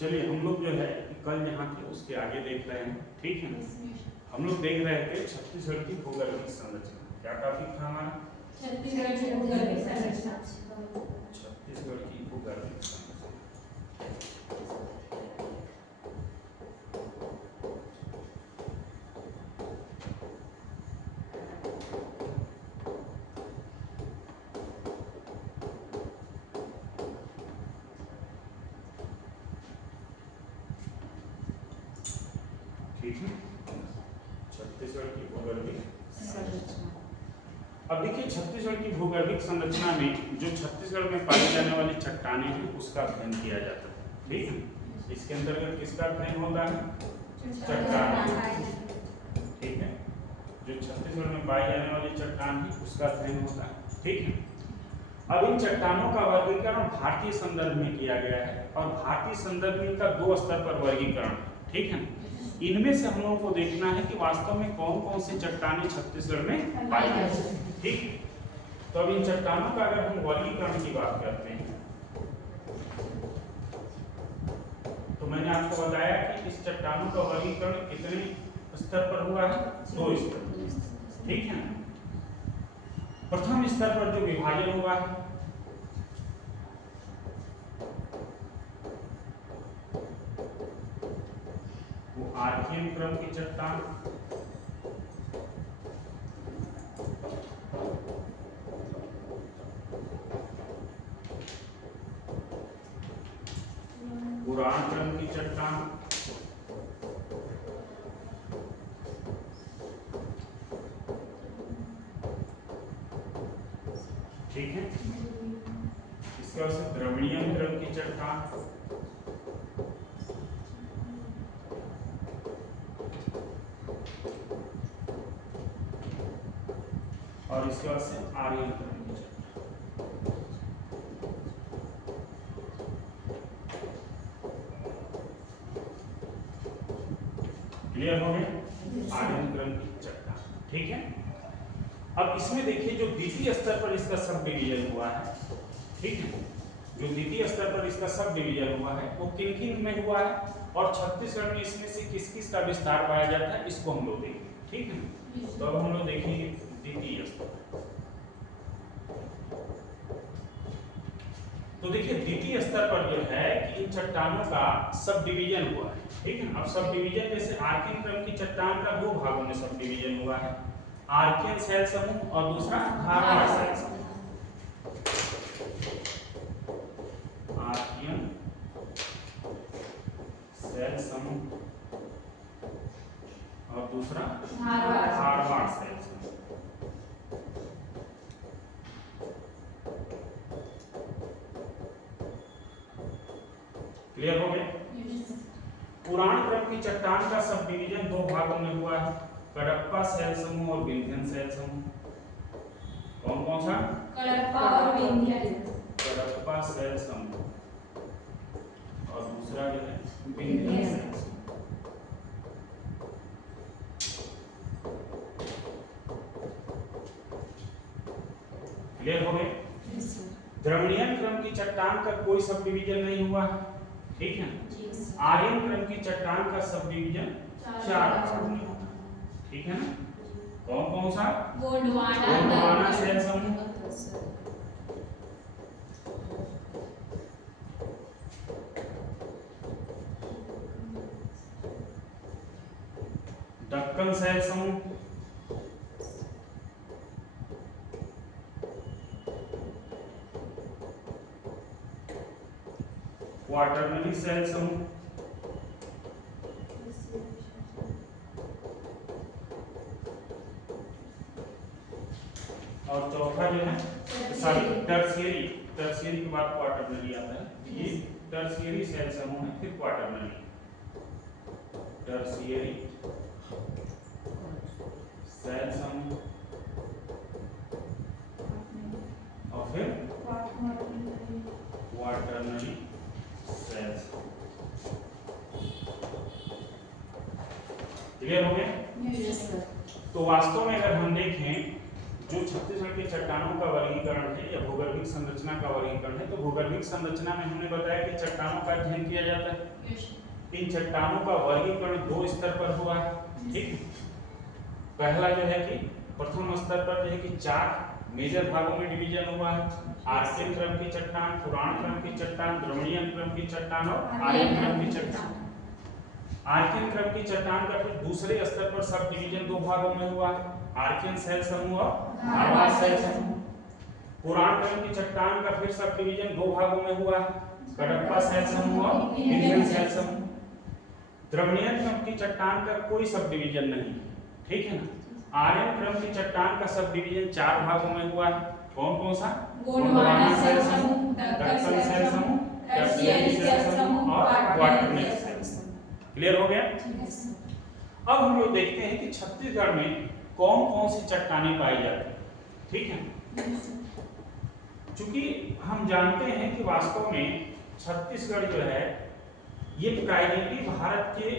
चलिए हम लोग जो है कल जहाँ थे उसके आगे देख रहे हैं, ठीक है। हम लोग देख रहे थे छत्तीसगढ़ की भूगर्भीय संरचना। क्या टॉपिक था हमारा? छत्तीसगढ़ की भूगर्भीय संरचना। छत्तीसगढ़ की भूगर्भीय संरचना। ठीक है, छत्तीसगढ़ की भूगर्भीय संरचना। अब देखिए छत्तीसगढ़ की भूगर्भिक संरचना में जो छत्तीसगढ़ में पाई जाने वाली चट्टानें हैं उसका अध्ययन किया जाता है, ठीक है। इसके अंतर्गत किसका अध्ययन होता है? चट्टान, ठीक है। जो छत्तीसगढ़ में पाई जाने वाली चट्टान है उसका अध्ययन होता है, ठीक है। अब इन चट्टानों का वर्गीकरण भारतीय संदर्भ में किया गया है और भारतीय संदर्भ में इनका 2 स्तर पर वर्गीकरण, ठीक है। इनमें से हम लोगों को देखना है कि वास्तव में कौन कौन से चट्टानें छत्तीसगढ़ में पाई जाती हैं, ठीक। तो अब इन चट्टानों का अगर हम वर्गीकरण की बात करते हैं तो मैंने आपको बताया कि इस चट्टानों का वर्गीकरण कितने स्तर पर हुआ है? 2 स्तर, ठीक है। प्रथम स्तर पर जो विभाजन हुआ है वो आर्कियन क्रम की चट्टान, पुराण क्रम की चट्टान, ठीक है। इसके बाद से द्रविड़ीय क्रम की चट्टान, और इसके बाद से आर्यन क्रम की चट्टान। क्लियर हो गया? आर्यन क्रम की चट्टान, ठीक है। अब इसमें देखिए जो द्वितीय स्तर पर इसका सब डिवीजन हुआ है, ठीक है। जो द्वितीय स्तर पर इसका सब डिवीजन हुआ है वो किन किन में हुआ है और छत्तीसगढ़ में इसमें से किस किस का विस्तार पाया जाता है इसको हम लोग देखेंगे, ठीक है। तो अब हम लोग देखेंगे द्वितीय स्तर। तो देखिए द्वितीय स्तर पर जो है कि इन चट्टानों का सब डिवीजन हुआ है, ठीक है। अब सब डिवीजन जैसे आर्कियन क्रम की चट्टान का 2 भागों में सब डिवीजन हुआ है, आर्कियन शैल समूह और दूसरा धारवाड़ शैल समूह। आर्कियन शैल समूह और दूसरा धारवाड़ शैल समूह। क्लियर हो गया? पुराण क्रम की चट्टान का सब डिवीजन 2 भागों में हुआ है, कडप्पा शैल समूह और विंध्यन शैल समूह। कौन कौन सा? कडप्पा और विंध्यन। कडप्पा शैल समूह और दूसरा जो है विंध्यन शैल समूह। क्लियर हो गया? द्रविड़ीय क्रम की चट्टान का कोई सब डिवीजन नहीं हुआ है, ठीक है। आर्यन क्रम की चट्टान का सब डिवीजन 4 भागों में हुआ, ठीक है ना। कौन कौन सा? गोंडवाना शैल समूह, दक्कन शैल समूह, क्वाटरनरी शैल समूह, और चौथा जो है टर्शियरी। टर्शियरी के बाद क्वाटरनरी आता है, ये टर्शियरी शैल समूह है, फिर क्वाटरनरी। टर्शियरी शैल समूह और फिर क्वाटरनरी शैल समूह। क्लियर हो गया? Yes sir. तो वास्तव में अगर हम देखें जो छत्तीसगढ़ के चट्टानों का वर्गीकरण है या भूगर्भिक संरचना का वर्गीकरण है, तो भूगर्भिक संरचना में हमने बताया कि चट्टानों का अध्ययन किया जाता है। इन चट्टानों का वर्गीकरण 2 स्तर पर हुआ है, ठीक है। पहला जो है कि प्रथम स्तर पर जो है कि 4 मेजर भागों में डिवीजन हुआ है। आर्कियन क्रम की चट्टान, पुराण क्रम की चट्टान, द्रविड़ीयन क्रम की चट्टान और आर्यन क्रम की चट्टान। आर्कियन क्रम की चट्टान का फिर दूसरे स्तर पर सब डिवीजन 2 भागों में हुआ है, आर्कियन शैल समूह और धारवाड़ शैल समूह। पुराण क्रम की चट्टान का फिर सब डिवीजन 2 भागों में हुआ है, कडप्पा शैल समूह और विंध्यन शैल समूह। द्रविड़ीयन क्रम की चट्टान का कोई सब डिवीजन नहीं है, ठीक है ना। आर्यन क्रम की चट्टान का सब डिवीजन 4 भागों में हुआ है, कौन कौन सा? गोंडवाना शैल समूह, दक्कन शैल समूह, टर्शियरी शैल समूह और क्वाटरनरी शैल समूह। क्लियर हो गया? अब हम लोग देखते हैं कि छत्तीसगढ़ में कौन कौन सी चट्टानें पाई जाती हैं, ठीक है। चूंकि हम जानते हैं कि वास्तव में छत्तीसगढ़ जो है ये प्रायद्वीपीय भारत के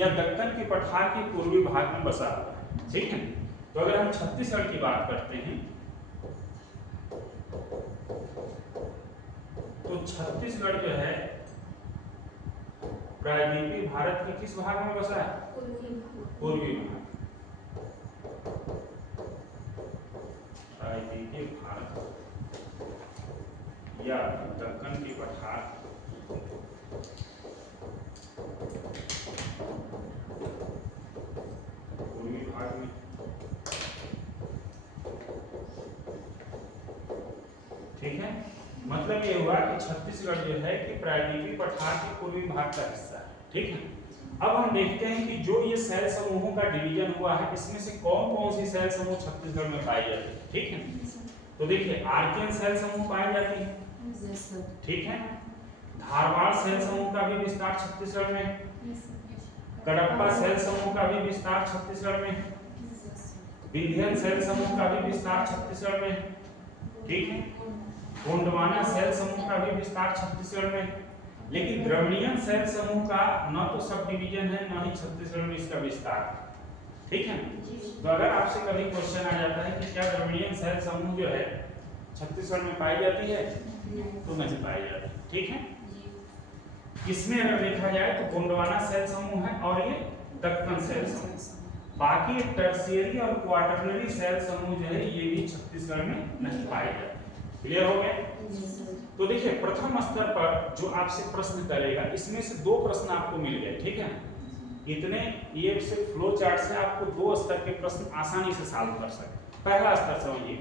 या दक्कन के पठार के पूर्वी भाग में बसा हुआ है, ठीक है। तो अगर हम छत्तीसगढ़ की बात करते हैं तो छत्तीसगढ़ जो है प्रायद्वीपीय भारत के किस भाग में बसा है? पूर्वी भाग। प्रायद्वीपीय भारत या दक्कन के पठार पूर्वी भाग में, ठीक है। मतलब ये हुआ कि छत्तीसगढ़ जो है कि प्रायद्वीपीय पठार के पूर्वी भाग का हिस्सा है, ठीक है। अब हम देखते हैं कि जो ये शैल समूहों का डिवीजन हुआ है इसमें से कौन कौन सी शैल समूह छत्तीसगढ़ में पाई जाती है, ठीक है। तो देखिए आर्कियन शैल समूह पाई जाती है, ठीक है। धारवाड़ शैल समूह का भी विस्तार छत्तीसगढ़ में, कडप्पा शैल समूह का भी विस्तार छत्तीसगढ़ में, विंध्यन शैल समूह का भी विस्तार छत्तीसगढ़ में, ठीक है। गोंडवाना शैल समूह का भी विस्तार छत्तीसगढ़ में, लेकिन द्रविड़ीयन शैल समूह का न तो सब डिवीजन है न ही छत्तीसगढ़ में इसका विस्तार है, ठीक है। तो अगर आपसे कभी क्वेश्चन आ जाता है कि क्या द्रविड़ीयन शैल समूह जो है छत्तीसगढ़ में पाई जाती है, तो नहीं पाई जाती, ठीक है। इसमें अगर देखा जाए तो गोंडवाना शैल समूह है और ये दक्कन शैल समूह। बाकी टर्शियरी और क्वाटरनरी शैल समूह जो है ये भी छत्तीसगढ़ में नहीं पाए जाते। क्लियर हो गया? तो देखिए प्रथम स्तर पर जो आपसे प्रश्न करेगा इसमें से 2 प्रश्न आपको मिल गए, ठीक है। इतने ये से फ्लो चार्ट से आपको 2 स्तर के प्रश्न आसानी से सॉल्व कर सकते। पहला स्तर समझिए,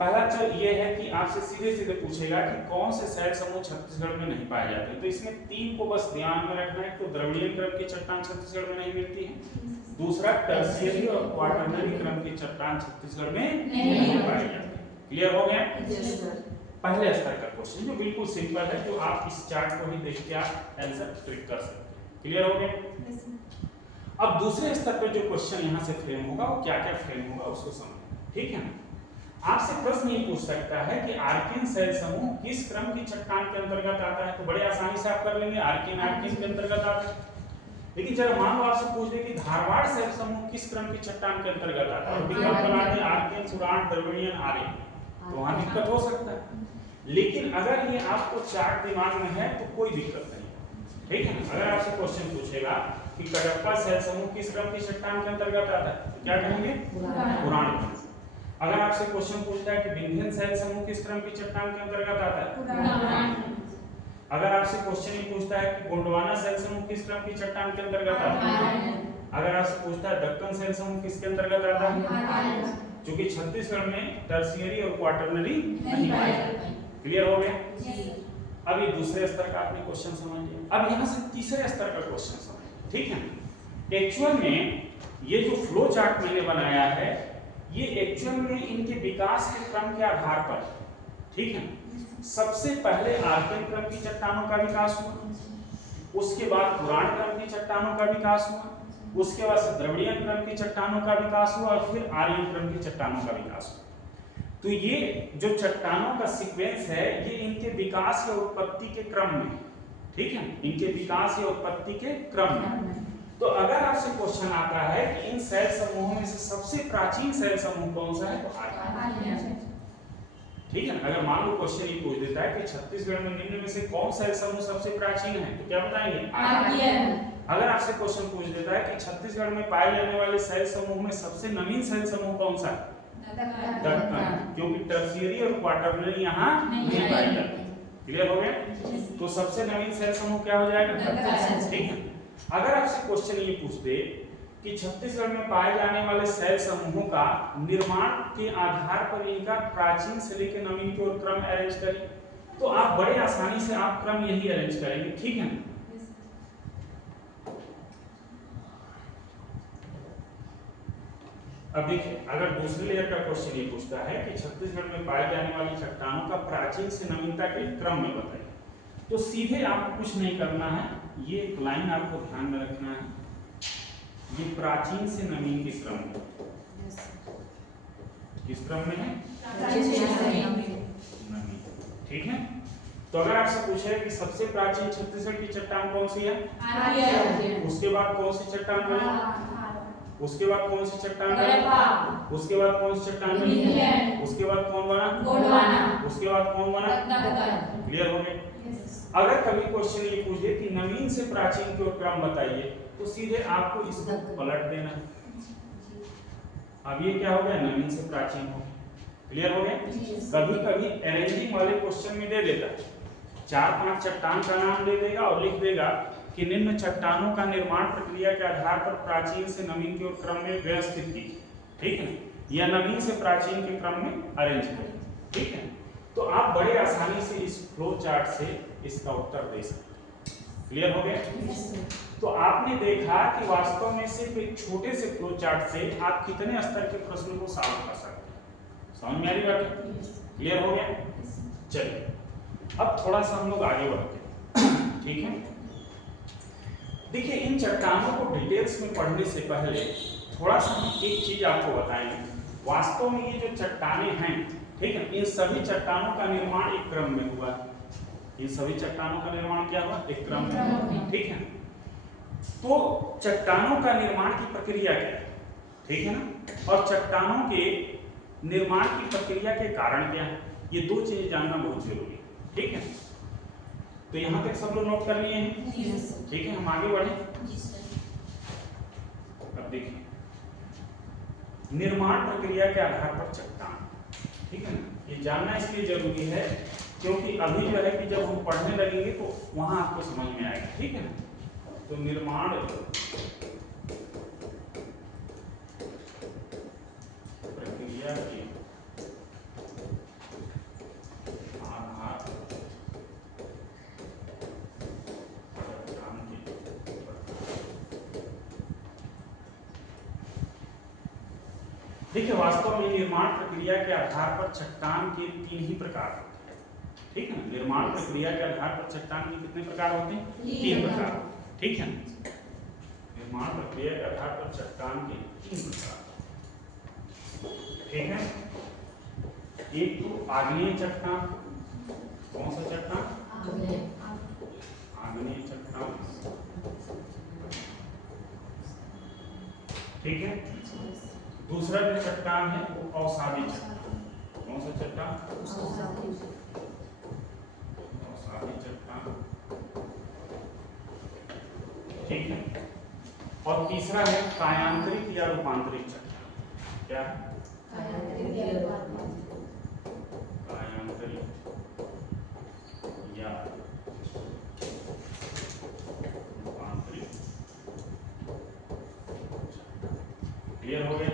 पहला चर ये है कि आपसे सीधे सीधे पूछेगा कि कौन से शैल समूह छत्तीसगढ़ में नहीं पाए जाते। तो इसमें 3 को बस ध्यान में रखना है। तो द्रविड़ीयन क्रम की चट्टान छत्तीसगढ़ में नहीं मिलती है, दूसरा टर्शियरी और क्वाटरनरी क्रम की चट्टान छत्तीसगढ़ में नहीं पाई जाती। क्लियर हो गया? पहले स्तर का क्वेश्चन जो बिल्कुल सिंपल है, जो आप इस चार्ट को ही देख के आप आंसर ट्रिक कर सकते हैं। क्लियर हो गया? अब दूसरे स्तर पर जो क्वेश्चन यहाँ से फ्रेम होगा वो क्या क्या फ्रेम होगा उसको समझें, ठीक है। आपसे प्रश्न ये पूछ सकता है कि आर्कियन शैल समूह किस क्रम की चट्टान के अंतर्गत आता है। तो बड़े आसानी से आप कर लेंगे, आर्कियन के अंतर्गत आता है। लेकिन जब मान लो आपसे पूछ दे कि धारवाड़ शैल समूह किस क्रम की चट्टान के अंतर्गत आता है, विकल्प बना दे आर्कियन, पुराण, द्रविड़ीयन, आर्यन, तो वहां दिक्कत हो सकता है। लेकिन अगर ये आपको चार्ट दिमाग में है तो कोई दिक्कत नहीं, ठीक है ना। अगर आपसे क्वेश्चन पूछेगा कि कडप्पा शैल समूह किस क्रम की चट्टान के अंतर्गत आता है, तो क्या कहेंगे? पुराण। अगर आपसे क्वेश्चन पूछता है कि विंध्यन शैल समूह किस क्रम की चट्टान के अंतर्गत आता है? अगर आपसे क्वेश्चन ये पूछता है कि गोंडवाना शैल समूह किस क्रम की चट्टान के अंतर्गत आता है? अगर आपसे पूछता है दक्कन शैल समूह किसके अंतर्गत आता है? क्योंकि छत्तीसगढ़ में टर्शियरी और क्वाटरनरी नहीं पाए जाते। क्लियर हो गया? अब ये दूसरे स्तर का आपने क्वेश्चन समझ लिया। अब यहाँ से तीसरे स्तर का क्वेश्चन समझिए, ठीक है। एक्चुअल में ये जो फ्लो चार्ट मैंने बनाया है ये एक्चुअल में इनके विकास के क्रम के आधार पर, ठीक है। सबसे पहले आर्कियन क्रम की चट्टानों का विकास हुआ, उसके बाद पुराण क्रम की चट्टानों का विकास हुआ, उसके बाद द्रविड़ीयन क्रम की चट्टानों का विकास हुआ और फिर आर्यन क्रम की चट्टानों का विकास हुआ। तो ये जो चट्टानों का सीक्वेंस है ये इनके विकास या उत्पत्ति के क्रम में, ठीक है, इनके विकास या उत्पत्ति के क्रम में। तो अगर आपसे क्वेश्चन आता है कि इन शैल समूहों में से सबसे प्राचीन शैल समूह कौन सा है, तो आर्यन। ठीक है ना। अगर मान लो क्वेश्चन ये पूछ देता है कि छत्तीसगढ़ में निम्न में से कौन शैल समूह सबसे प्राचीन है, तो क्या बताएंगे, आर्यन। अगर आपसे क्वेश्चन पूछ देता है कि छत्तीसगढ़ में पाए जाने वाले शैल समूह में सबसे नवीन शैल समूह कौन सा है, दक्कन, क्योंकि टर्शियरी और क्वाटरनरी यहाँ नहीं पाई जाती। क्लियर हो गया। तो सबसे नवीन शैल समूह क्या हो जाएगा, दक्कन। ठीक है। अगर आपसे क्वेश्चन ये पूछ दे कि छत्तीसगढ़ में पाए जाने वाले शैल समूहों का निर्माण के आधार पर इनका प्राचीन से लेकर नवीन की ओर क्रम अरेंज करें, तो आप बड़े आसानी से आप क्रम यही अरेंज करेंगे। ठीक है। अब देखिए, अगर दूसरे लेयर का क्वेश्चन ये पूछता है कि छत्तीसगढ़ में पाए जाने वाली चट्टानों का प्राचीन से नवीनता के क्रम में बताइए, तो सीधे आपको कुछ नहीं करना है, ये एक लाइन आपको ध्यान में रखना है, ये प्राचीन से नवीन के क्रम में, किस क्रम में है, नवीन। ठीक है। तो अगर आपसे पूछे कि सबसे प्राचीन छत्तीसगढ़ की चट्टान कौन सी है, आर्यन। उसके बाद कौन सी चट्टान बनी, उसके बाद कौन सी चट्टान बनी, उसके बाद कौन सी चट्टान बनी, उसके बाद कौन बना, गोंडवाना, उसके बाद कौन बना, दक्कन। क्लियर हो गया। अगर कभी क्वेश्चन ये पूछे कि नवीन से प्राचीन की ओर क्रम बताइए, तो सीधे आपको इसको पलट देना है। अब ये क्या हो गया, नवीन से प्राचीन हो गया। क्लियर हो गया। कभी कभी अरेंजिंग वाले क्वेश्चन में दे देता है, 4-5 चट्टान का नाम दे देगा और लिख देगा कि निम्न चट्टानों का निर्माण प्रक्रिया के आधार पर प्राचीन से नवीन की ओर क्रम में व्यवस्थित की। ठीक है, या नवीन से प्राचीन के क्रम में अरेंज करें। ठीक है। तो आप बड़े आसानी से इस फ्लो चार्ट से इसका उत्तर दे सकते हैं। क्लियर हो गया। तो आपने देखा कि वास्तव में सिर्फ एक छोटे से फ्लो चार्ट से आप कितने स्तर के प्रश्न को सॉल्व कर सकते हैं। समझ में आ रही बात? क्लियर हो गया। चलिए अब थोड़ा सा हम लोग आगे बढ़ते हैं। ठीक है। देखिए, इन चट्टानों को डिटेल्स में पढ़ने से पहले थोड़ा सा हम एक चीज आपको बताएंगे। वास्तव में ये जो चट्टानें हैं, ठीक है, इन सभी चट्टानों का निर्माण एक क्रम में हुआ है। इन सभी चट्टानों का निर्माण क्या हुआ, एक क्रम में। ठीक है। तो चट्टानों का निर्माण की प्रक्रिया क्या है, ठीक है ना, और चट्टानों के निर्माण की प्रक्रिया के कारण क्या है, ये दो चीजें जानना बहुत जरूरी है। ठीक है। तो यहाँ तक सब लोग नोट कर लिए हैं। ठीक है, हम आगे बढ़े। अब देखिए, निर्माण प्रक्रिया के आधार पर चट्टान, ठीक है ना, ये जानना इसलिए जरूरी है क्योंकि अभी जो है कि जब हम पढ़ने लगेंगे तो वहां आपको समझ में आएगा। ठीक है ना। तो निर्माण प्रक्रिया के आधार देखिए, वास्तव में निर्माण प्रक्रिया के आधार पर चट्टान के 3 ही प्रकार होते हैं। ठीक है ना। निर्माण प्रक्रिया के आधार पर चट्टान के कितने प्रकार होते हैं, 3 प्रकार। ठीक है। निर्माण प्रक्रिया के आधार पर चट्टान के 3 प्रकार। ठीक है। एक तो आग्नेय चट्टान। कौन सा चट्टान, आग्नेय चट्टान। ठीक है। दूसरा जो चट्टान है वो अवसादी चट्टान। कौन सा चट्टान, अवसादी चट्टान। ठीक है। और तीसरा है कायांतरित या रूपांतरित चट्टान। क्या है, कायांतरित या रूपांतरित। क्लियर हो गया।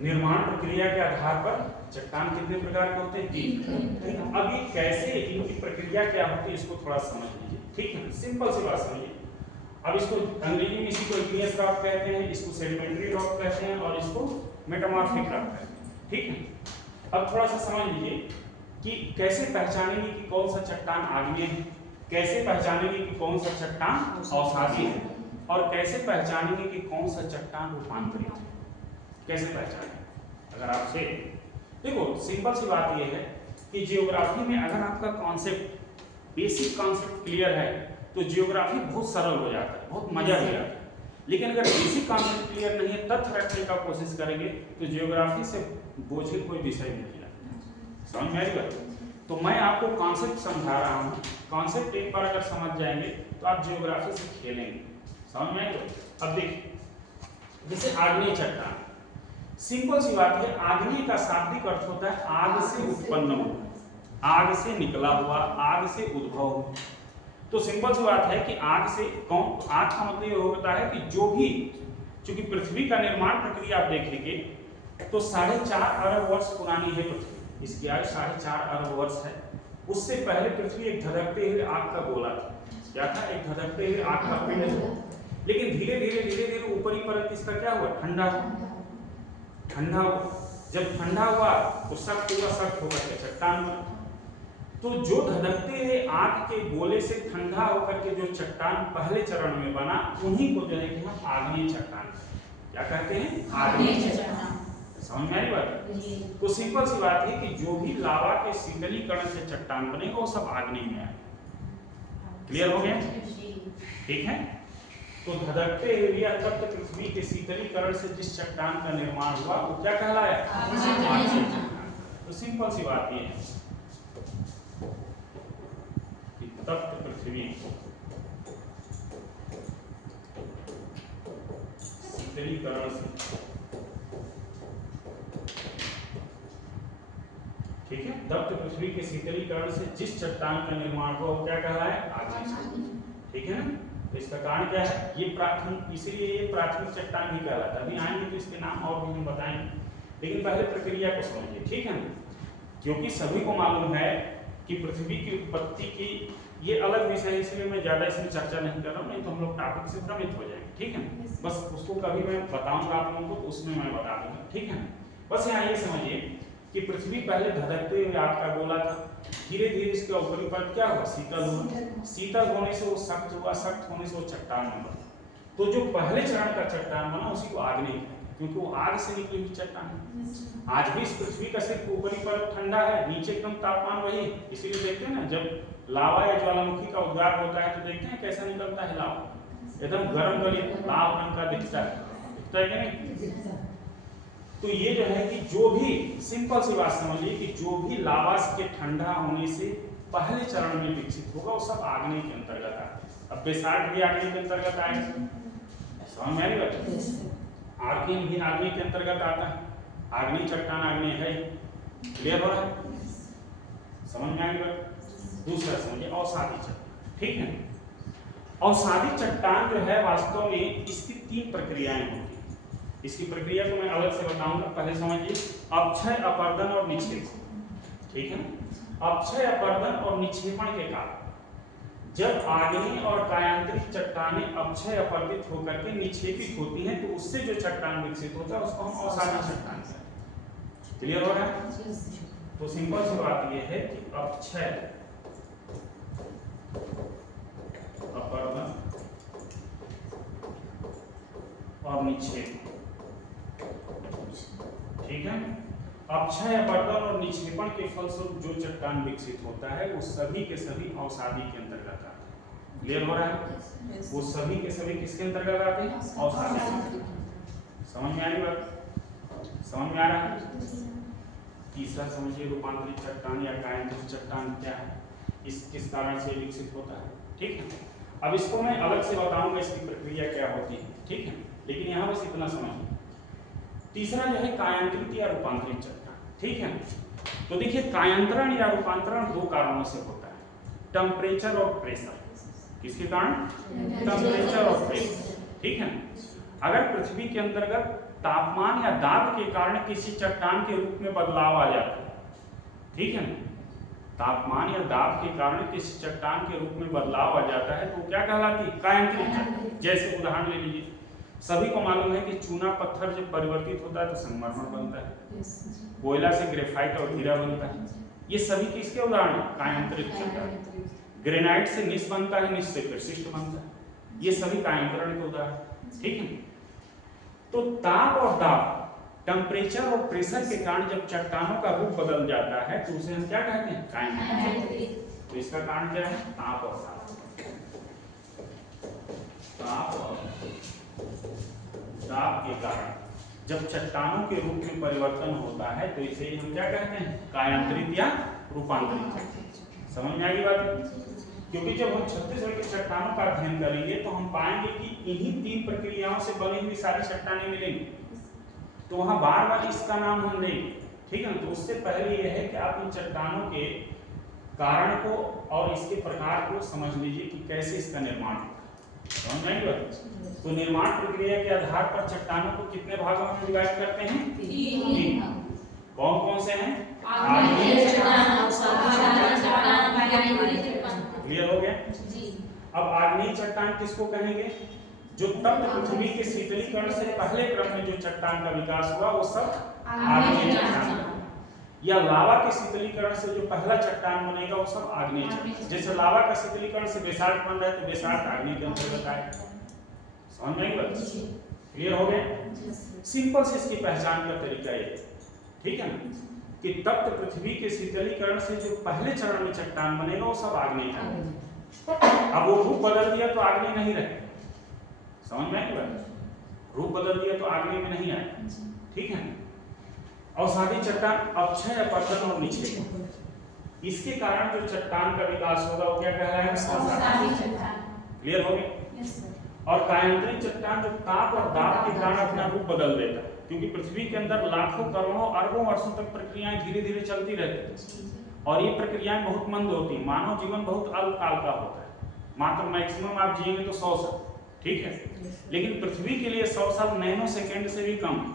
निर्माण प्रक्रिया के आधार पर चट्टान कितने प्रकार के होते हैं, 3। अब ये कैसे, इनकी प्रक्रिया क्या होती है, इसको थोड़ा समझ लीजिए। ठीक है, सिंपल सी बात समझिए। अब इसको अंग्रेजी में इसी को इग्नियस रॉक कहते हैं, इसको सेडिमेंट्री रॉक कहते हैं और इसको मेटामॉर्फिक रॉक कहते हैं। ठीक है। अब थोड़ा सा समझ लीजिए कि कैसे पहचानेंगे कि कौन सा चट्टान आग्नेय है, कैसे पहचानेंगे कि कौन सा चट्टान अवसादी है, और कैसे पहचानेंगे कि कौन सा चट्टान रूपांतरित है। कैसे पहचानेंगे? अगर आपसे देखो, सिंपल सी बात यह है कि जियोग्राफी में अगर आपका कॉन्सेप्ट, बेसिक कॉन्सेप्ट क्लियर है तो जियोग्राफी बहुत सरल हो जाता है, बहुत मजा हो जाता है। लेकिन अगर बेसिक कॉन्सेप्ट क्लियर नहीं है, तथ्य रखने का कोशिश करेंगे तो जियोग्राफी से बोझिल कोई विषय नहीं लगता। समझ में आई बात? तो मैं आपको कॉन्सेप्ट समझा रहा हूँ, कॉन्सेप्ट एक बार अगर समझ जाएंगे तो आप जियोग्राफी से खेलेंगे। समझ में आई बात? अब देखिए, जैसे आग्नेय चट्टान, सिंपल सी बात है, आग्नेय का शाब्दिक अर्थ होता है आग से उत्पन्न हुआ, आग से निकला हुआ, आग से उद्भव हुआ। तो सिंपल सी बात है कि आग से कौन, आग का मतलब ये होता है कि जो भी, चूंकि पृथ्वी का निर्माण प्रक्रिया आप देखेंगे तो 4.5 अरब वर्ष पुरानी है पृथ्वी, इसकी आयु 4.5 अरब वर्ष है। उससे पहले पृथ्वी एक धधकते हुए आग का गोला था। क्या था? एक धधकते हुए आग का पिंड था। लेकिन धीरे धीरे ऊपरी परत इसका क्या हुआ? ठंडा हुआ। ठंडा हुआ, जब ठंडा हुआ तो सख्त हुआ, सख्त होकर के चट्टान बना। तो जो धधकते हुए आग के गोले से ठंडा होकर के जो चट्टान पहले चरण में बना, उन्हीं को जो है कि हम आग्नेय चट्टान, क्या कहते हैं? आग्नेय चट्टान। समझ में आई बात? तो सिंपल सी बात है कि जो भी लावा के शीतलीकरण से चट्टान बनेगा वो सब आग्नेय में आएगा। क्लियर हो गया? ठीक है। तो धधकते हुए या तप्त पृथ्वी के शीतलीकरण से जिस चट्टान का निर्माण हुआ वो क्या कहलाया? आग्नेय चट्टान। तो सिंपल सी बात ये है कि तप्त पृथ्वी शीतलीकरण से, ठीक है, तप्त पृथ्वी के शीतलीकरण से जिस चट्टान का निर्माण हुआ वो क्या कहलाया? आग्नेय चट्टान। ठीक है ना? तो इसका कारण क्या है? ये प्राथमिक, इसलिए ये प्राथमिक चट्टान भी कहलाता है। अभी आएंगे तो इसके नाम और भी हम बताएंगे, लेकिन पहले प्रक्रिया को समझिए। ठीक है ना? क्योंकि सभी को मालूम है कि पृथ्वी की उत्पत्ति की ये अलग विषय है, इसलिए मैं ज्यादा इसमें चर्चा नहीं कर रहा हूँ, नहीं तो हम लोग टॉपिक से भ्रमित हो जाएंगे। ठीक है? बस उसको कभी मैं बताऊंगा आप लोगों को तो उसमें मैं बता दूंगा। ठीक है? बस यहाँ ये समझिए कि पृथ्वी पहले धधकते हुए आग का गोला था, धीरे धीरे इसका ऊपरी परत क्या हुआ? शीतल हुआ, शीतल होने से वो सख्त हुआ, सख्त होने से वो चट्टान में बना। तो जो पहले चरण का चट्टान बना उसी को आग्नेय कहते हैं, क्योंकि वो आग से निकली हुई चट्टान है। आज भी इस पृथ्वी का सिर्फ ऊपरी परत ठंडा है, नीचे एकदम तापमान वही है। इसीलिए देखते हैं ना, जब लावा या ज्वालामुखी का उद्गार होता है तो देखते हैं कैसा निकलता है लावा, एकदम गर्म गलित लाल रंग का दिखता है कि नहीं? तो ये जो है कि जो भी, सिंपल सी बात समझिए कि जो भी लावा के ठंडा होने से पहले चरण में विकसित होगा वो सब आग्नेय के अंतर्गत आता है। अब बेसाल्ट भी आग्नेय के अंतर्गत आएगा। समझ में आ रही बात? आर्किन भी आग्नेय के अंतर्गत आता है, आग्नेय चट्टान आग्नेय है। क्लियर हो रहा है? समझ में आ रही बात? दूसरा समझिए अवसादी चट्टान। ठीक है? अवसादी चट्टान जो है वास्तव में इसकी 3 प्रक्रियाएं होती हैं। इसकी प्रक्रिया को मैं अलग से बताऊंगा, पहले समझिए अपक्षय, अपर्दन और निक्षेपण। ठीक है? अपक्षय, अपर्दन और निक्षेपण के कारण जब आग्नेय और कायांतरिक चट्टानें अपक्षय अपर्दित होकर के निक्षेपित होती हैं तो उससे जो चट्टान विकसित होता है उसको हम अवसादी चट्टान कहते हैं। क्लियर हो रहा है? तो सिंपल सी बात यह है कि अपक्षय, अपर्दन और निक्षेपण, ठीक है? अपक्षय, अपर्दन और निक्षेपण के फलस्वरूप जो चट्टान विकसित होता है वो सभी के सभी अवसादी के अंतर्गत आते हैं। क्लियर हो रहा है? वो सभी के सभी किसके अंतर्गत आते हैं? अवसादी। समझ में आ रही बात? समझ में आ रहा है? तीसरा समझिए रूपांतरित चट्टान या कायांतरित चट्टान क्या है, इस किस कारण से विकसित होता है। ठीक है? अब इसको मैं अलग से बताऊंगा इसकी प्रक्रिया क्या होती है। ठीक है? लेकिन यहाँ बस इतना समझिए। तीसरा जो है कायांतरित या रूपांतरित चट्टान। ठीक है? तो देखिए कायांतरण या रूपांतरण 2 कारणों से होता है, टेम्परेचर और प्रेशर। किसके कारण? टेम्परेचर और प्रेशर। ठीक है? अगर पृथ्वी के अंतर्गत तापमान या दाब के कारण किसी चट्टान के रूप में बदलाव आ जाता है, ठीक है ना, तापमान या दाब के कारण किसी चट्टान के रूप में बदलाव आ जाता है तो क्या कहलाती है? कायांतरित चट्टान। जैसे उदाहरण ले लीजिए, सभी को मालूम है कि चूना पत्थर जब परिवर्तित होता है तो संगमरमर बनता है, कोयला से ग्रेफाइट और हीरा बनता है। ये सभी किसके उदाहरण हैं? कायांतरित चट्टान। ग्रेनाइट से निस बनता है, निस से शिष्ट बनता है, ये सभी कायांतरण के उदाहरण। ठीक है? तो ताप और दाब, टेम्परेचर और प्रेशर के कारण जब चट्टानों का रूप बदल जाता है तो उसे हम क्या कहते हैं? कायांतरित। तो इसका कारण क्या है? ताप और दाब। ताप और दाब के कारण जब चट्टानों के रूप में परिवर्तन होता है तो इसे हम क्या कहते हैं, कायांतरित या रूपांतरित। समझ में आएगी बात? क्योंकि जब हम छत्तीसगढ़ की चट्टानों का अध्ययन करेंगे तो हम पाएंगे कि इन्हीं 3 प्रक्रियाओं से बनी हुई सारी चट्टानें मिलेंगी, तो वहां बार बार इसका नाम हम लेंगे, ठीक है ना। तो उससे पहले यह है कि आप इन चट्टानों के कारण को और इसके प्रकार को समझ लीजिए कि कैसे इसका निर्माण होता है। समझ में आएगी? तो निर्माण प्रक्रिया के आधार पर चट्टानों को कितने भागों में डिवाइड करते हैं? 3। कौन कौन से हैं? आग्नेय चट्टान, क्लियर हो गया? अब आग्नेय चट्टान किसको कहेंगे? जो तप्त पृथ्वी के शीतलीकरण से पहले क्रम में जो चट्टान का विकास हुआ वो सब आग्नेय चट्टान। या लावा के शीतलीकरण से जो पहला चट्टान बनेगा वो सब आग्नेय चट्टान। जैसे लावा का शीतलीकरण से बेसाल्ट बन रहा है तो बेसाल्ट आग्नेय के अंतर्गत आएगा। समझ में आई बात? क्लियर हो गया? सिंपल से इसकी पहचान का तरीका ये, ठीक है ना, कि तप्त पृथ्वी के शीतलीकरण से जो पहले चरण में चट्टान बनेगा वो सब आग्नेय है। अब वो रूप बदल दिया तो आग्नेय नहीं रहेगा। समझ में आई बात? रूप बदल दिया तो आग्नेय में नहीं आएगा, ठीक है। अवसादी चट्टान अपक्षय, अपरदन और निक्षेपण, इसके कारण जो चट्टान का विकास होगा वो क्या कहलाएगा? अवसादी चट्टान। क्लियर हो गया? और कायांतरित चट्टान जो ताप और दाब के कारण अपना रूप बदल देता है, क्योंकि पृथ्वी के अंदर लाखों करोड़ों अरबों वर्षों तक प्रक्रियाएं धीरे धीरे चलती रहती हैं और ये प्रक्रियाएं बहुत मंद होती हैं। मानव जीवन बहुत अल्पकाल का होता है, मात्र मैक्सिमम आप जिएंगे तो 100 साल, ठीक है। लेकिन पृथ्वी के लिए 100 साल नैनो सेकेंड से भी कम है,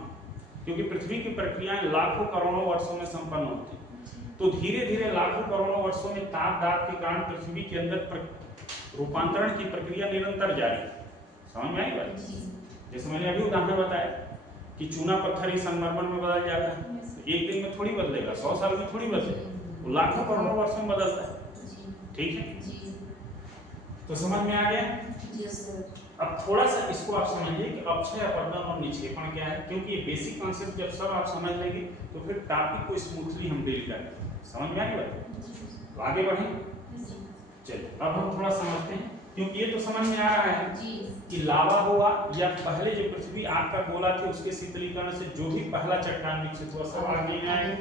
क्योंकि पृथ्वी की प्रक्रियाएं लाखों करोड़ों वर्षों में संपन्न होती हैं। तो धीरे धीरे लाखों करोड़ों वर्षों में ताप दाब के कारण पृथ्वी के अंदर रूपांतरण की प्रक्रिया निरंतर जारी है। समझ में आई बात? जैसे मैंने अभी उदाहरण बताया कि चूना पत्थर ही संगमरमर में बदल जाता है, तो एक दिन में थोड़ी बदलेगा, 100 साल में थोड़ी बदलेगा, वो लाखों करोड़ों वर्षों में बदलता है, ठीक है। तो समझ में आ गया? अब थोड़ा सा इसको आप समझिए कि अपक्षय, अपरदन और निक्षेपण क्या है, क्योंकि ये बेसिक कॉन्सेप्ट जब सब आप समझ लेंगे तो फिर टॉपिक को स्मूथली हम डील करेंगे। समझ में आई बात? तो आगे बढ़ें। चलिए अब हम थोड़ा समझते हैं, क्योंकि ये तो समझ में आ रहा है कि लावा हुआ या पहले जो पृथ्वी आग का गोला थी उसके शीतलीकरण से जो भी पहला चट्टान विकसित हुआ सब आग्नेय में आएगा।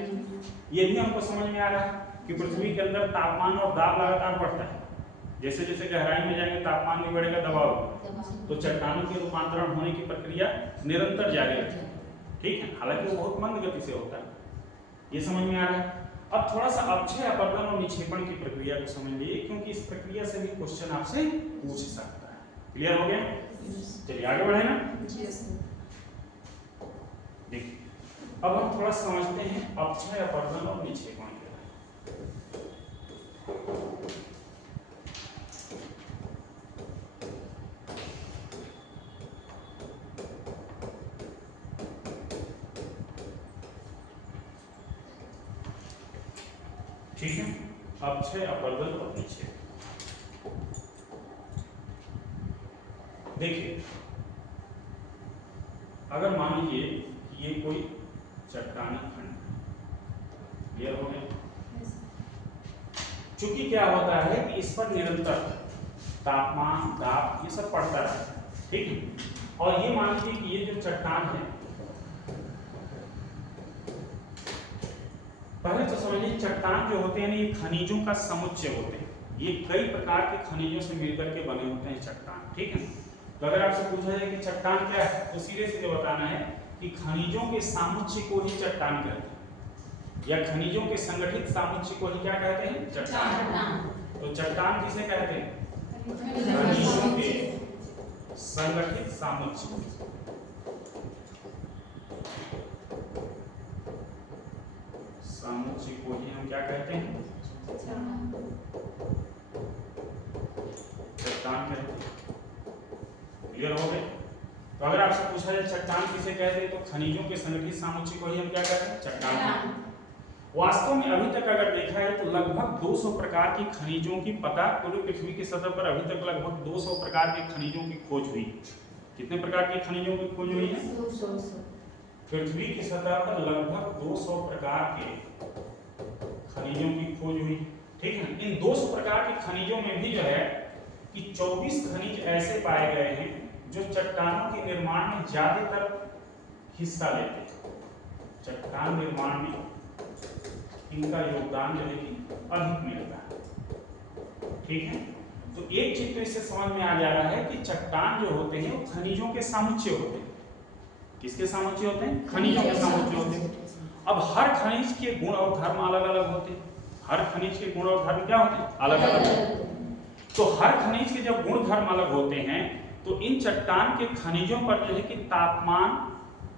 ये भी हमको समझ में आ रहा है कि पृथ्वी के अंदर तापमान और दाब लगातार बढ़ता है, जैसे जैसे गहराई में जाएंगे तापमान भी बढ़ेगा, दबाव, तो चट्टानों के रूपांतरण होने की प्रक्रिया निरंतर जारी रहती है, ठीक है। हालांकि वो बहुत मंद गति से होता है, ये समझ में आ रहा है। अब थोड़ा सा अपक्षय, अपरदन और निक्षेपण की प्रक्रिया को समझ लीजिए, क्योंकि इस प्रक्रिया से भी क्वेश्चन आपसे पूछ सकता है। क्लियर हो गया? चलिए आगे बढ़े ना। देखिए अब हम थोड़ा समझते हैं अपक्षय, अपरदन और निक्षेपण के बारे में। ठीक है, अपक्षय, अपरदन और निक्षेपण। देखिए अगर मान लीजिए कि ये कोई चट्टानी खंड, क्लियर हो गया? चूंकि क्या होता है कि इस पर निरंतर तापमान, दाब ये सब पड़ता रहता है, ठीक है। और ये मान लीजिए कि ये जो चट्टान है, पहले तो समझिए चट्टान जो होते हैं ना ये खनिजों का समुच्चय होते हैं, ये कई प्रकार के खनिजों से मिलकर के बने होते हैं चट्टान, ठीक है। तो अगर आपसे पूछा जाए कि चट्टान क्या है तो सीधे सीधे बताना है कि खनिजों के सामुच्चय को ही चट्टान कहते हैं, या खनिजों के संगठित सामुच्चय को ही क्या कहते हैं? चट्टान। तो चट्टान किसे कहते हैं? खनिजों के संगठित सामुच्चय, सामुच्चय को ही हम क्या कहते हैं? चट्टान कहते हैं। क्लियर हो गए? तो अगर आपसे पूछा जाए चट्टान किसे कहते हैं तो खनिजों के संगठित सामुच्चय को ही हम क्या कहते हैं? चट्टान। वास्तव में अभी तक अगर देखा है तो लगभग 200 प्रकार की खनिजों की पता पूरी पृथ्वी की सतह पर अभी तक लगभग 200 प्रकार के खनिजों की खोज हुई। कितने प्रकार की खनिजों की खोज हुई है? 200। पृथ्वी की सतह पर लगभग 200 प्रकार के खनिजों की खोज हुई, ठीक है। इन 200 प्रकार के खनिजों में भी जो है कि 24 खनिज ऐसे पाए गए हैं जो चट्टानों के निर्माण में ज्यादातर हिस्सा लेते हैं। चट्टान निर्माण में इनका योगदान जो है कि अधिक मिलता है। ठीक है, तो एक चित्र इससे समझ में आ जा रहा है कि चट्टान जो होते हैं वो खनिजों के समुच्चय होते हैं। किसके समुच्चय होते हैं? खनिजों के समुच्चय होते हैं। अब हर खनिज के गुण और धर्म अलग अलग होते हैं। हर खनिज के गुण और धर्म क्या होते हैं? अलग अलग। तो हर खनिज के जब गुण धर्म अलग होते हैं तो इन चट्टान के खनिजों पर जो है कि तापमान,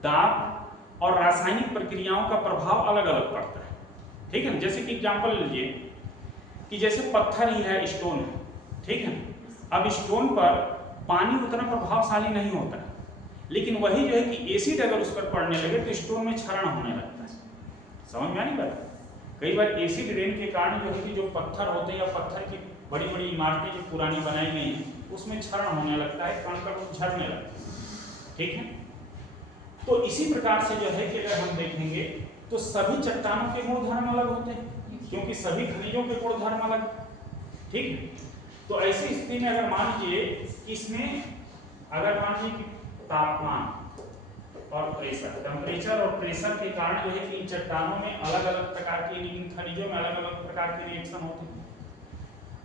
दाब और रासायनिक प्रक्रियाओं का प्रभाव अलग अलग पड़ता है। ठीक है, जैसे कि एग्जांपल लीजिए कि जैसे पत्थर ही है, स्टोन है, ठीक है। अब स्टोन पर पानी उतना प्रभावशाली नहीं होता, लेकिन वही जो है कि एसिड अगर उस पर पड़ने लगे तो स्टोन में क्षरण होने लगता है। समझ में आ नहीं पाता? कई बार एसिड रेन के कारण जो है कि जो पत्थर होते हैं या पत्थर की बड़ी बड़ी इमारतें जो पुरानी बनाई गई हैं उसमें क्षरण होने लगता है, कंकड़ झड़ने लगता है। ठीक है, तो इसी प्रकार से जो है कि अगर हम देखेंगे तो सभी चट्टानों के गुण धर्म अलग होते हैं, क्योंकि सभी खनिजों के गुण धर्म अलग। ठीक है, तो ऐसी स्थिति में अगर मान लीजिए इसमें अगर मान लीजिए कि तापमान और प्रेशर, टेम्परेचर और प्रेशर के कारण जो है कि इन चट्टानों में अलग अलग प्रकार के, इन खनिजों में अलग अलग प्रकार के रिएक्शन होते हैं।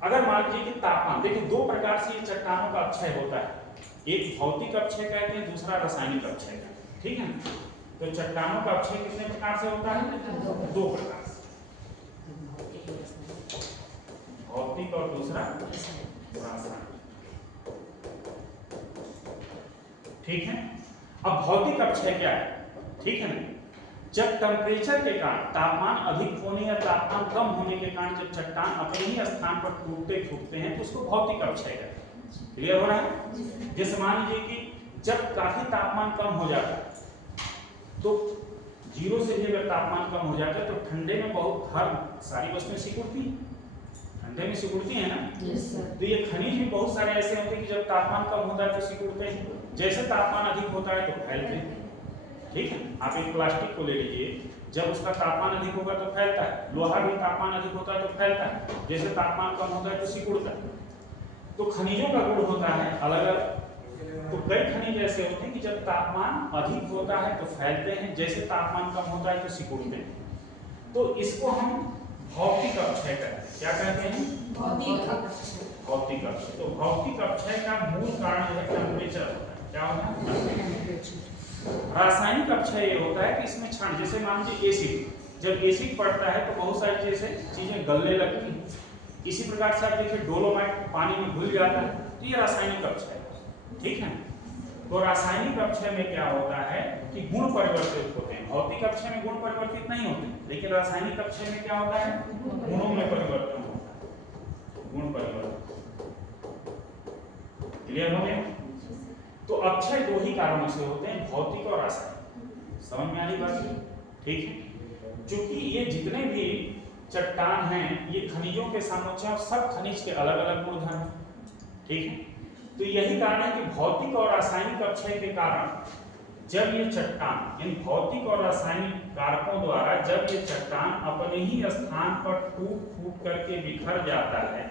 अगर मान लीजिए कि तापमान, देखिए दो प्रकार से ये चट्टानों का अपक्षय होता है, एक भौतिक अपक्षय कहते हैं, दूसरा रासायनिक अपक्षय कहते हैं। ठीक है, तो चट्टानों का अपक्षय कितने प्रकार से होता है? दो प्रकार से, भौतिक और दूसरा रासायनिक। ठीक है, अब भौतिक अपक्षय क्या है? ठीक है ना, जब टेम्परेचर के कारण, तापमान अधिक होने या तापमान कम होने के कारण जब चट्टान अपने ही स्थान पर टूटते फूटते हैं तो उसको भौतिक अपक्षय कहते हैं। क्लियर हो रहा है? जैसे मान लीजिए कि जब काफी तापमान कम हो जाता है तो जीरो से भी अगर तापमान कम हो जाता है तो ठंडे में बहुत हर सारी वस्तुएं सिकुड़ती हैं, ठंडे में सिकुड़ती है ना। तो ये खनिज भी बहुत सारे ऐसे होते हैं कि जब तापमान कम होता है तो सिकुड़ते हैं, जैसे तापमान अधिक होता है तो फैलते हैं। ठीक है, आप एक प्लास्टिक को ले लीजिए, जब उसका तापमान अधिक होगा तो फैलता है, लोहा भी तापमान अधिक होता है तो फैलता है, जैसे तापमान कम होता है तो सिकुड़ता है। तो खनिजों का गुण होता है अलग अलग। तो कई खनिज ऐसे होते हैं कि जब तापमान अधिक होता है तो फैलते हैं, जैसे तापमान कम होता है तो सिकुड़ते हैं। तो इसको हम भौतिक अपक्षय कहते हैं। क्या कहते हैं? भौतिक अपक्षय। भौतिक अपक्षय। तो भौतिक अपक्षय का मूल कारण जो है टेम्परेचर होता है। क्या होता है? रासायनिक अपक्षय ये होता है कि इसमें क्षरण, जैसे मान लीजिए एसिड, जब एसिड पड़ता है तो बहुत सारी जैसे चीजें गलने लगती हैं। इसी प्रकार से आप देखिए डोलोमाइट पानी में घुल जाता है, तो ये रासायनिक अपक्षय है। ठीक है, तो रासायनिक अपक्षय में क्या होता है कि गुण परिवर्तित होते हैं। भौतिक अपक्षय में गुण परिवर्तित नहीं होते, लेकिन रासायनिक अपक्षय में क्या होता है? गुणों में परिवर्तन होता है, गुण परिवर्तन। क्लियर हो गया? तो अपक्षय दो ही कारणों से होते हैं, भौतिक और रासायनिक। समझ में आ रही बात? ठीक है, क्योंकि ये जितने भी चट्टान हैं ये खनिजों के समुच्चय और सब खनिज के अलग अलग गुण धर्म। ठीक है, तो यही कारण है कि भौतिक और रासायनिक अपक्षय के कारण जब ये चट्टान, इन भौतिक और रासायनिक कारकों द्वारा जब ये चट्टान अपने ही स्थान पर टूट फूट करके बिखर जाता है,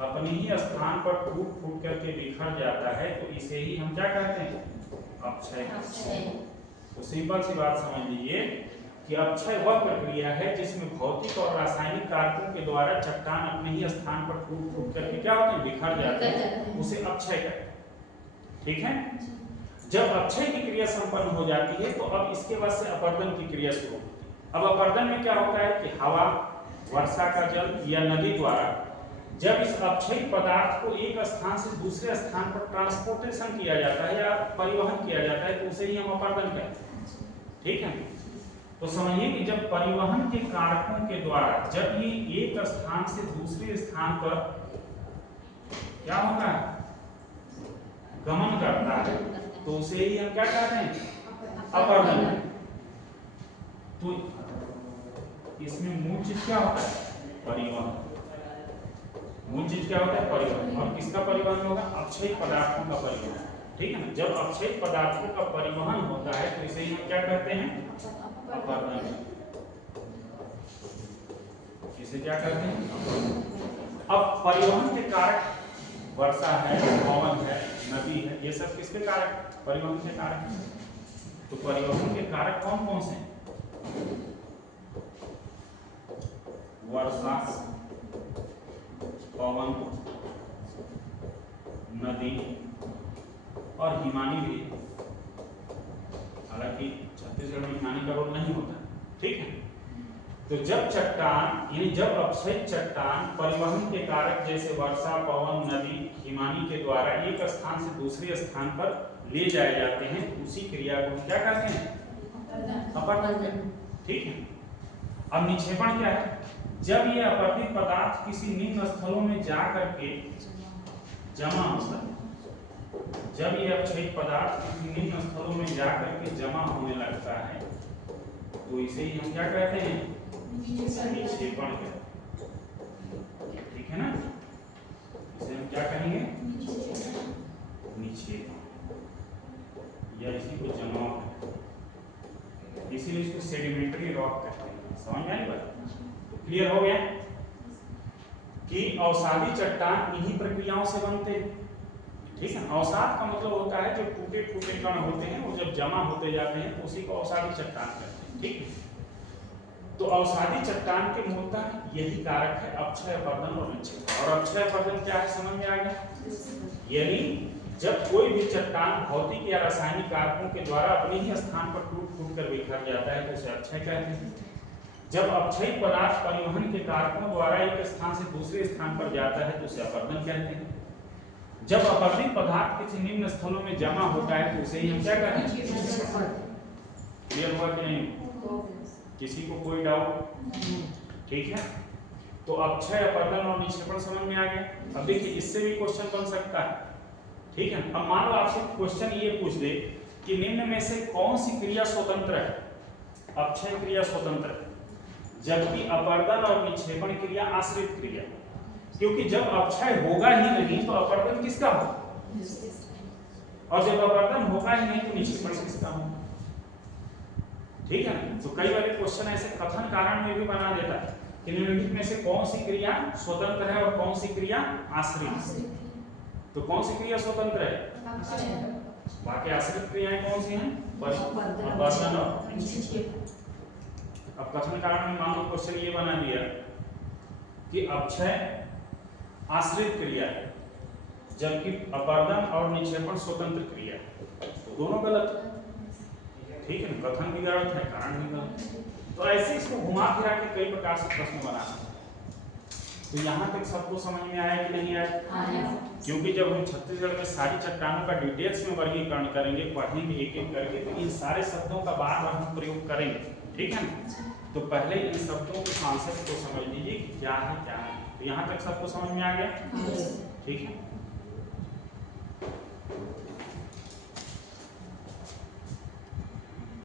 अपने ही स्थान पर टूट फूट करके बिखर जाता है, तो इसे ही हम क्या कहते हैं? अपक्षय। तो सिंपल सी बात समझ लीजिए कि अपक्षय वह प्रक्रिया है जिसमें भौतिक और रासायनिक कारकों के द्वारा चट्टान अपने ही स्थान पर टूट फूट करके क्या होते हैं? बिखर जाते हैं, उसे अपक्षय कहते हैं। ठीक है, जब अपक्षय की क्रिया संपन्न हो जाती है तो अब इसके बाद से अपर्दन की क्रिया शुरू होती है। अब अपर्दन में क्या होता है कि हवा, वर्षा का जल या नदी द्वारा जब इस अपक्षयी पदार्थ को एक स्थान से दूसरे स्थान पर ट्रांसपोर्टेशन किया जाता है या परिवहन किया जाता है तो उसे ही हम अपर्दन कहते हैं। ठीक है, तो समझिए कि जब परिवहन के कारकों के द्वारा जब ये एक स्थान से दूसरे स्थान पर क्या होता है? गमन करता है, तो उसे ही हम क्या कहते हैं? अपर्दन। तो इसमें मूल चीज क्या होता है? परिवहन। मूल चीज क्या होता है? परिवहन। और किसका परिवहन होगा? अपक्षयी पदार्थों का परिवहन। ठीक है ना, जब अपक्षयी पदार्थों का परिवहन होता है तो इसे हम क्या कहते हैं? अपर्दन। इसे क्या कहते हैं? अब परिवहन के कारक वर्षा है, पवन है, नदी है, ये सब किसके कारक? परिवहन के कारक। तो परिवहन के कारक कौन कौन से हैं? वर्षा, पवन, नदी और हिमानी भी। हालांकि छत्तीसगढ़ में हिमानी का रोल नहीं होता, ठीक है। तो जब चट्टान यानी जब अपक्षयित चट्टान परिवहन के कारक जैसे वर्षा, पवन, नदी, हिमानी के द्वारा एक स्थान से दूसरे स्थान पर ले जाए जाते हैं, उसी क्रिया को क्या कहते हैं? अपरदन, ठीक है। अब निक्षेपण क्या है? जब ये अपरदित पदार्थ किसी निम्न स्थलों में जा करके जमा होता है, जब ये अपक्षयित पदार्थ किसी निम्न स्थलों में जा करके जमा होने लगता है, तो इसे ही हम क्या कहते हैं? निक्षेपण कहते हैं, ठीक है ना। इसे हम क्या कहेंगे? निक्षेपण, या इसी को जमाव कहते हैं, इसीलिए इसको सेडिमेंट्री रॉक कहते हैं। समझ में आई बात? तो क्लियर हो गया कि अवसादी चट्टान इन्हीं प्रक्रियाओं से बनते हैं, ठीक है। अवसाद का मतलब होता है जो टूटे फूटे कण होते हैं, वो जब जमा होते जाते हैं तो उसी को अवसादी चट्टान कहते हैं, ठीक है। तो अवसादी चट्टान के मूलतः यही कारक है, अपक्षय, अपरदन और निक्षेपण। और अपक्षय अपरदन क्या है, समझ में आ गया? यानी जब कोई भी चट्टान भौतिक या रासायनिक कारकों के द्वारा अपने ही स्थान पर टूट फूट कर बिखर जाता है तो उसे अपक्षय कहते हैं। जब अपक्षयित पदार्थ परिवहन के कारकों द्वारा एक स्थान से दूसरे स्थान पर जाता है तो उसे अपरदन कहते हैं। जब अपरदित पदार्थ किसी निम्न स्थलों में जमा होता है तो उसे ही हम क्या कहते हैं? क्लियर हुआ कि नहीं? किसी को कोई डाउट? ठीक है। तो अपक्षय, अपरदन और निक्षेपण समझ में आ गया। अब देखिए इससे भी क्वेश्चन बन सकता है, ठीक है। अब मान लो आपसे क्वेश्चन ये पूछ दे कि निम्न में से कौन सी क्रिया स्वतंत्र है? अपक्षय क्रिया स्वतंत्र है, जबकि अपरदन और निक्षेपण क्रिया आश्रित क्रिया। क्योंकि जब अपक्षय होगा ही नहीं तो अपरदन किसका होगा, और जब अपरदन होगा ही नहीं तो निक्षेपण किसका होगा, ठीक है। तो कई बार क्वेश्चन ऐसे कथन कारण में भी बना देता है कि निम्नलिखित में से कौन सी क्रिया स्वतंत्र है और कौन सी क्रिया आश्रित। तो कौन सी क्रिया स्वतंत्र है? बाकी आश्रित क्रियाएं कौन सी हैं? अपरदन और निक्षेपण। अब कथन कारण में मान लो क्वेश्चन ये बना दिया कि अपक्षय आश्रित क्रिया है जबकि अपरदन और निक्षेपण स्वतंत्र क्रिया है, तो दोनों गलत है, ठीक है। कथन भी गलत है, कारण भी गलत है। तो ऐसे इसको घुमा फिरा के कई प्रकार से प्रश्न बनाना है। तो यहाँ तक सबको समझ में आया कि नहीं आया? क्योंकि जब हम छत्तीसगढ़ में सारी चट्टानों का डिटेल्स में वर्गीकरण करेंगे, पढ़ेंगे एक एक करके, तो इन सारे शब्दों का बार बार हम प्रयोग करेंगे, ठीक है ना। तो पहले इन शब्दों के कॉन्सेप्ट को समझ लीजिए कि क्या है क्या नहीं। तो यहाँ तक सबको समझ में आ गया, ठीक है।